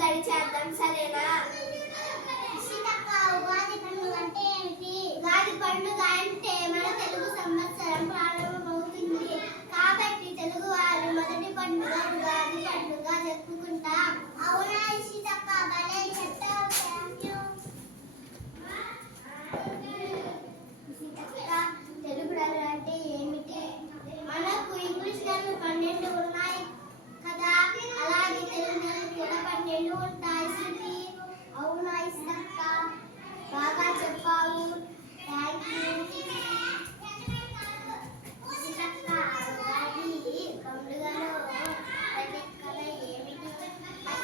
సందడి చేద్దాం సరేనా? ఉగాది పండుగ అంటే ఏమిటి? ఉగాది పండుగ అంటే మన తెలుగు సంవత్సరం ప్రారంభమవుతుంది కాబట్టి తెలుగు వారి మొదటి పండుగ ఉగాది పండుగ జరుపుకుంటాం. అవునా ఇషితక్క, భలే చెప్పావు. Thank you. తెలుగు నెలలు అంటే ఏమిటి? మనకు ఇంగ్లీష్ నెలలు 12 ఉన్నాయి కదా, అలాగే తెలుగు నెలలు కూడా 12 ఉంటాయి. శృతి, అవునా ఇషితక్క, బాగా చెప్పావు. Thank you. ఇషితక్క, ఉగాది పండుగలో ప్రత్యేకత ఏమిటి?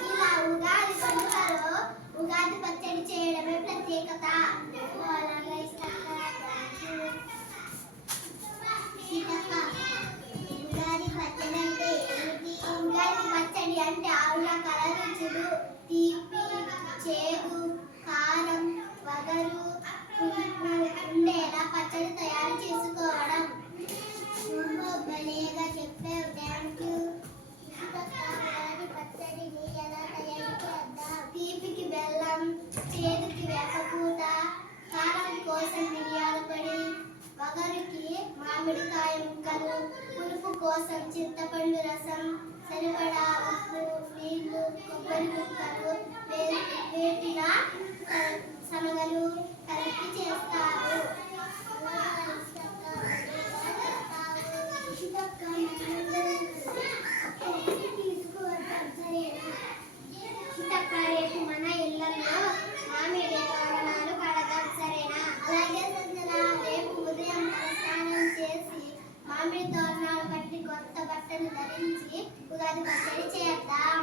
ఇలా ఉగాది పండుగలో ఉగాది పచ్చడి చేయడమే ప్రత్యేకత. అలాగా ఇషితక్క, థ్యాంక్ యూ. ఇషితక్క, ఉగాది పచ్చడి అంటే ఏమిటి? ఉగాది పచ్చడి అంటే 6 రకాల రుచులు: తీపి, చేదు, కారం, వగరు, పులుపు ఉండేలా పచ్చడి తయారు చేసుకోవడం. ఓహో, భలేగా చెప్పావు. Thank you. ఇషితక్క, ఉగాది పచ్చడిని ఎలా తయారు చేద్దాం? తీపికి బెల్లం, చేదుకి వేపపూత, కారం కోసం మిరియాల పొడి, వగరుకి మామిడికాయ ముక్కలు, పులుపు కోసం చింతపండు రసం, సరిపడా ఉప్పు, నీళ్లు, కొబ్బరి ముక్కలు, వేపిన శనగలు కలిపి చేస్తారు. ఇషితక్క, తీసుకువద్దాం సరేనా? చిత్తక్క, రేపు మన ఇళ్లలో మామిడి తోరణాలు కడదాం సరేనా? అలాగే సంజన, రేపు ఉదయం తలస్నానం చేసి మామిడి తోరణాలు కట్టి కొత్త బట్టలు ధరించి ఉగాది పచ్చడి చేద్దాం.